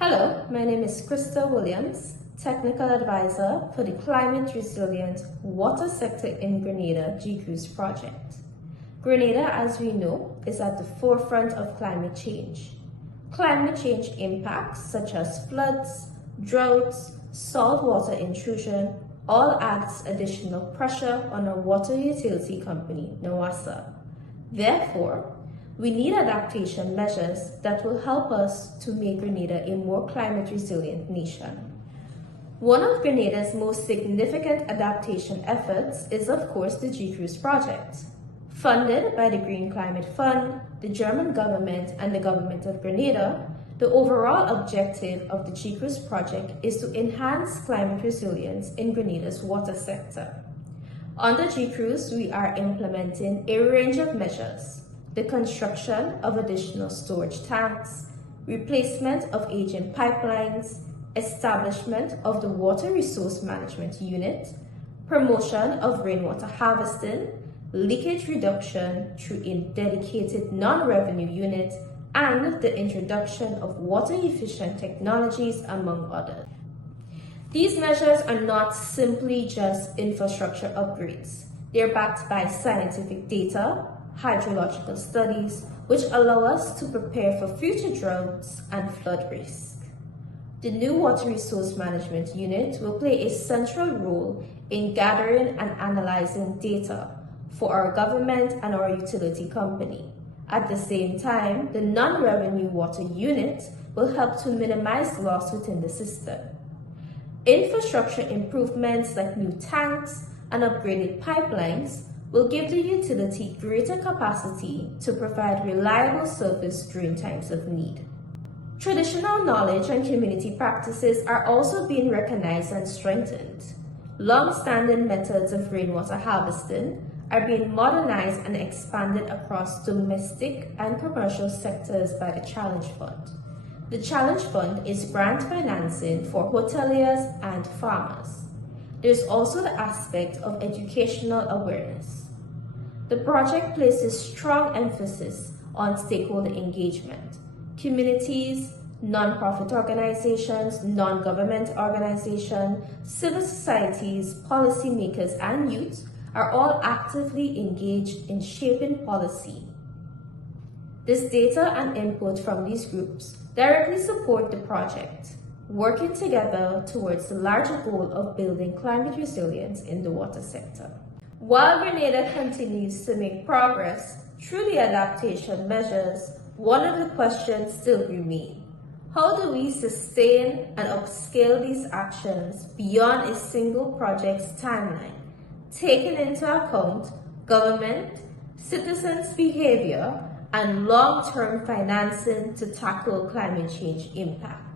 Hello, my name is Chrystal Williams, Technical Advisor for the Climate Resilient Water Sector in Grenada GCRUISE project. Grenada, as we know, is at the forefront of climate change. Climate change impacts such as floods, droughts, saltwater intrusion all adds additional pressure on our water utility company, NOASA. Therefore, we need adaptation measures that will help us to make Grenada a more climate resilient nation. One of Grenada's most significant adaptation efforts is, of course, the GCRUISE project. Funded by the Green Climate Fund, the German government, and the government of Grenada, the overall objective of the GCRUISE project is to enhance climate resilience in Grenada's water sector. Under GCRUISE, we are implementing a range of measures: the construction of additional storage tanks, replacement of aging pipelines, establishment of the Water Resource Management Unit, promotion of rainwater harvesting, leakage reduction through a dedicated non-revenue unit, and the introduction of water-efficient technologies, among others. These measures are not simply just infrastructure upgrades. They are backed by scientific data, hydrological studies, which allow us to prepare for future droughts and flood risk. The new Water Resource Management Unit will play a central role in gathering and analyzing data for our government and our utility company. At the same time, the non-revenue water unit will help to minimize loss within the system. Infrastructure improvements like new tanks and upgraded pipelines will give the utility greater capacity to provide reliable service during times of need. Traditional knowledge and community practices are also being recognized and strengthened. Long-standing methods of rainwater harvesting are being modernized and expanded across domestic and commercial sectors by the Challenge Fund. The Challenge Fund is grant financing for hoteliers and farmers. There's also the aspect of educational awareness. The project places strong emphasis on stakeholder engagement. Communities, non-profit organizations, non-government organizations, civil societies, policymakers, and youth are all actively engaged in shaping policy. This data and input from these groups directly support the project, working together towards the larger goal of building climate resilience in the water sector. While Grenada continues to make progress through the adaptation measures, one of the questions still remains: how do we sustain and upscale these actions beyond a single project's timeline, taking into account government, citizens' behavior, and long-term financing to tackle climate change impact?